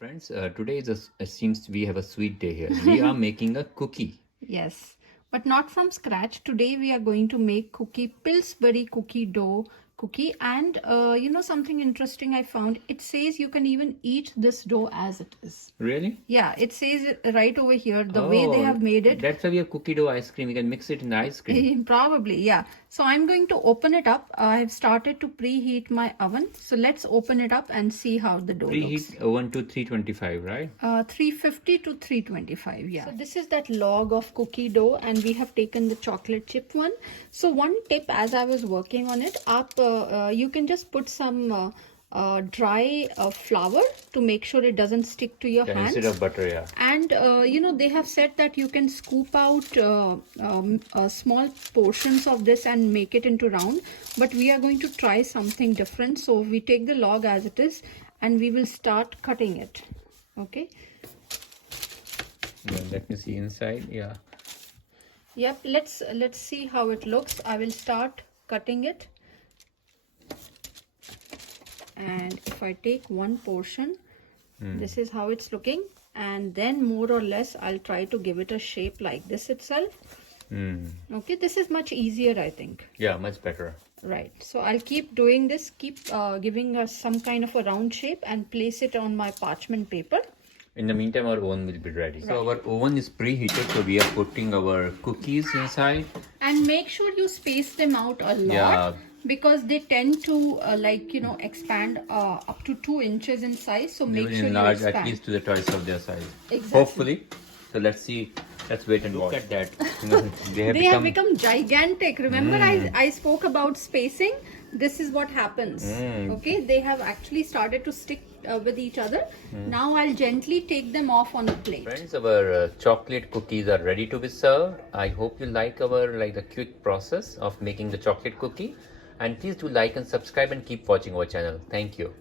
Friends, today seems we have a sweet day here. We are making a cookie. Yes, but not from scratch. Today we are going to make Pillsbury cookie dough cookie. And something interesting I found. It says you can even eat this dough as it is. Really? Yeah, it says it right over here, the way they have made it. That's why we have cookie dough ice cream. We can mix it in the ice cream. Probably, yeah. So I'm going to open it up. I've started to preheat my oven. So let's open it up and see how the dough looks. Preheat oven to 325, right? 350 to 325, yeah. So this is that log of cookie dough, and we have taken the chocolate chip one. So one tip as I was working on it, you can just put some dry flour to make sure it doesn't stick to your hands. Instead of butter, yeah. And they have said that you can scoop out small portions of this and make it into round, but we are going to try something different. So we take the log as it is and we will start cutting it. Okay, Yeah, let me see inside. Yeah. Yep, let's see how it looks. I will start cutting it. And if I take one portion, this is how it's looking, and then more or less I'll try to give it a shape like this itself. Okay, this is much easier, I think. Yeah, much better. Right, so I'll keep doing this, keep giving us some kind of a round shape and place it on my parchment paper. In the meantime, our oven will be ready. Right. So our oven is preheated, so we are putting our cookies inside. And make sure you space them out a lot. Yeah. Because they tend to expand up to 2 inches in size. So make sure enlarge you expand at least to the twice of their size. Exactly. Hopefully. So let's see. Let's wait and look at that. They have become gigantic. Remember, I spoke about spacing. This is what happens. Okay, they have actually started to stick with each other. Now I'll gently take them off on a plate. Friends, our chocolate cookies are ready to be served. I hope you like the quick process of making the chocolate cookie. And please do like and subscribe and keep watching our channel. Thank you.